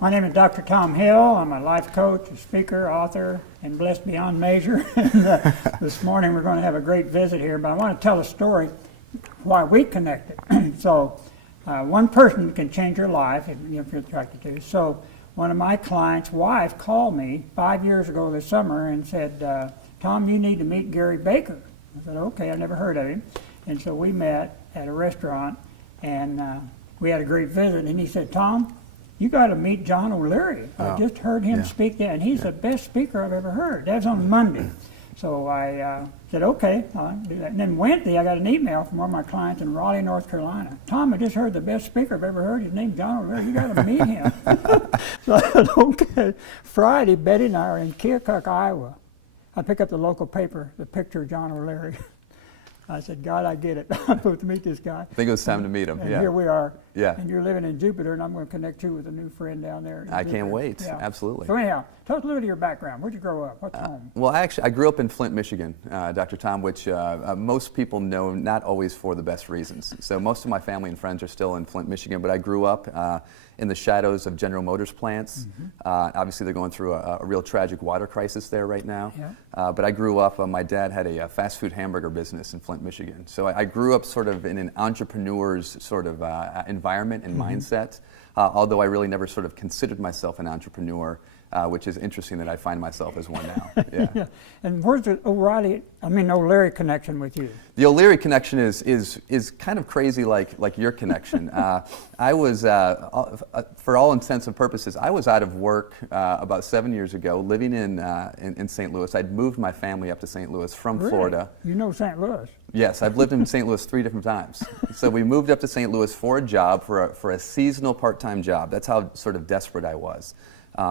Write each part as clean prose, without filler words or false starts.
My name is Dr. Tom Hill. I'm a life coach, a speaker, author, and blessed beyond measure. This morning we're going to have a great visit here, but I want to tell a story why we connected. One person can change your life if you're attracted to. So one of my clients' wife called me 5 years ago this summer and said, Tom, you need to meet Gary Baker. I said, okay, I never heard of him. And so we met at a restaurant, and we had a great visit. And he said, Tom, you got to meet John O'Leary. I just heard him speak there, and he's the best speaker I've ever heard. That was on Monday. So I said, okay, I'll do that. And then Wednesday, I got an email from one of my clients in Raleigh, North Carolina. Tom, I just heard the best speaker I've ever heard. His name's John O'Leary. You got to meet him. So I said, okay. Friday, Betty and I are in Keokuk, Iowa. I pick up the local paper, the picture of John O'Leary. I said, God, I get it. I'm supposed to meet this guy. I think it was time to meet him. And here we are. Yeah. And you're living in Jupiter, and I'm going to connect you with a new friend down there. I can't wait. Yeah. Absolutely. So anyhow, tell us a little bit of your background. Where'd you grow up? What's home? Well, actually, I grew up in Flint, Michigan, Dr. Tom, which most people know not always for the best reasons. So most of my family and friends are still in Flint, Michigan, but I grew up in the shadows of General Motors plants. Obviously, they're going through a real tragic water crisis there right now. Yeah. But I grew up, my dad had a fast food hamburger business in Flint, Michigan. So I grew up sort of in an entrepreneur's sort of environment and mindset, although I really never sort of considered myself an entrepreneur, which is interesting that I find myself as one now. Yeah. Yeah. And where's the O'Leary connection with you? The O'Leary connection is kind of crazy like your connection. I was, for all intents and purposes, I was out of work about 7 years ago, living in St. Louis. I'd moved my family up to St. Louis from Florida. You know St. Louis? Yes, I've lived in St. Louis 3 different times. So we moved up to St. Louis for a job, for a seasonal part-time job. That's how sort of desperate I was.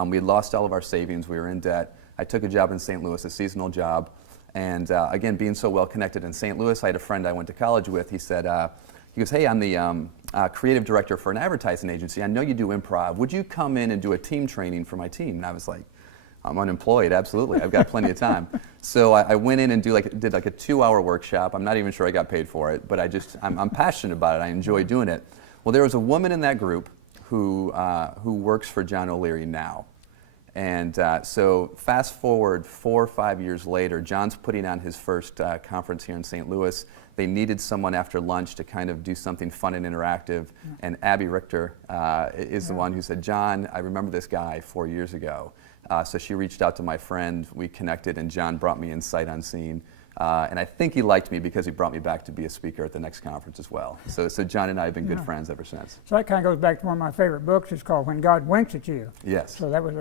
We had lost all of our savings. We were in debt. I took a job in St. Louis, a seasonal job. And again, being so well connected in St. Louis, I had a friend I went to college with. He said, he goes, hey, I'm the creative director for an advertising agency. I know you do improv. Would you come in and do a team training for my team? And I was like, I'm unemployed, absolutely. I've got plenty of time. So I went in and did like a 2-hour workshop. I'm not even sure I got paid for it, but I'm passionate about it. I enjoy doing it. Well, there was a woman in that group who works for John O'Leary now. And so fast forward 4 or 5 years later, John's putting on his first conference here in St. Louis. They needed someone after lunch to kind of do something fun and interactive. And Abby Richter is the one who said, John, I remember this guy 4 years ago. So she reached out to my friend, we connected, and John brought me in sight unseen. And I think he liked me because he brought me back to be a speaker at the next conference as well. So John and I have been good friends ever since. So that kind of goes back to one of my favorite books. It's called When God Winks at You. Yes. So that was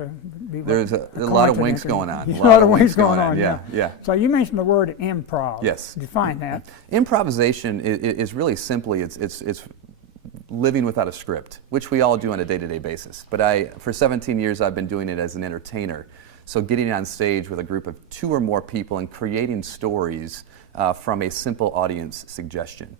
there's a lot of winks going on. A lot of winks going on, yeah. So you mentioned the word improv. Yes. Define that. Improvisation is really simply, it's living without a script, which we all do on a day-to-day basis. But for 17 years, I've been doing it as an entertainer. So getting on stage with a group of 2 or more people and creating stories from a simple audience suggestion.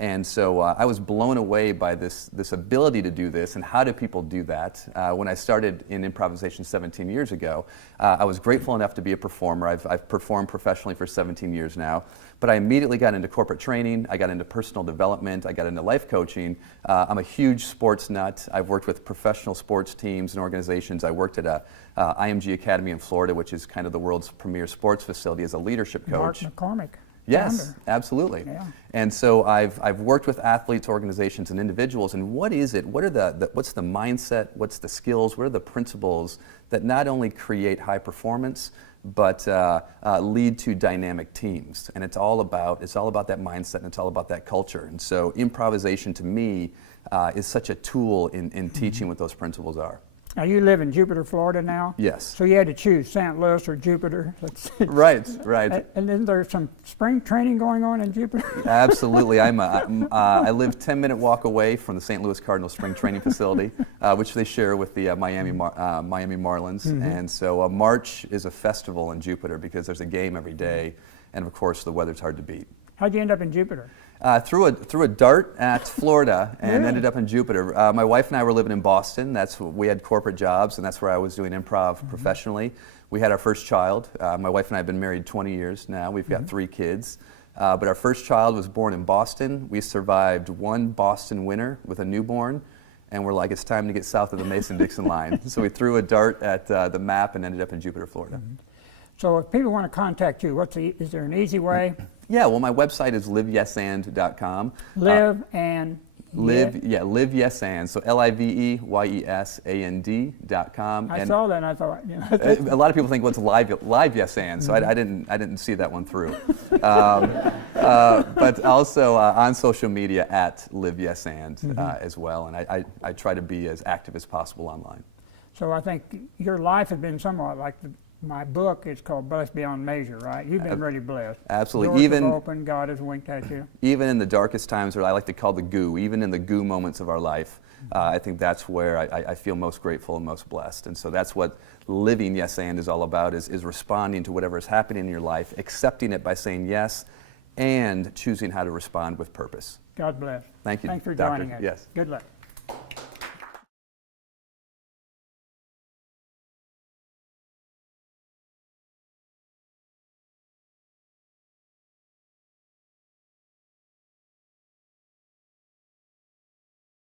And so I was blown away by this ability to do this, and how do people do that? When I started in improvisation 17 years ago, I was grateful enough to be a performer. I've performed professionally for 17 years now, but I immediately got into corporate training, I got into personal development, I got into life coaching. I'm a huge sports nut. I've worked with professional sports teams and organizations. I worked at IMG Academy in Florida, which is kind of the world's premier sports facility, as a leadership coach. Mark McCormick. Yes, absolutely. Yeah. And so I've worked with athletes, organizations, and individuals. And what is it? What's the mindset? What's the skills? What are the principles that not only create high performance, but lead to dynamic teams? And it's all about that mindset, and it's all about that culture. And so improvisation, to me, is such a tool in teaching what those principles are. Now, you live in Jupiter, Florida now? Yes. So you had to choose St. Louis or Jupiter? Right. And isn't there some spring training going on in Jupiter? Absolutely. I live 10-minute walk away from the St. Louis Cardinals spring training facility, which they share with the Miami Marlins. And so March is a festival in Jupiter because there's a game every day, and of course the weather's hard to beat. How'd you end up in Jupiter? Threw a dart at Florida and ended up in Jupiter. My wife and I were living in Boston. We had corporate jobs, and that's where I was doing improv professionally. We had our first child. My wife and I have been married 20 years now. We've got 3 kids. But our first child was born in Boston. We survived 1 Boston winter with a newborn. and we're like, it's time to get south of the Mason-Dixon line. So we threw a dart at the map and ended up in Jupiter, Florida. So if people want to contact you, is there an easy way? Yeah, well, my website is liveyesand.com. Live and Liveyesand. So LIVEYESAND.com. I saw that and I thought, A lot of people think, what's live yes and? So I didn't see that one through. But also on social media at Live Yes And as well, and I try to be as active as possible online. So I think your life has been somewhat like my book. It's called Blessed Beyond Measure, right? You've been really blessed. Absolutely. Doors Even have opened, God has winked at you. Even in the darkest times, or I like to call the goo, even in the goo moments of our life, I think that's where I feel most grateful and most blessed. And so that's what living Yes And is all about, is responding to whatever is happening in your life, accepting it by saying yes, and choosing how to respond with purpose. God bless. Thank you, Thanks for Doctor. joining us. Yes. Good luck.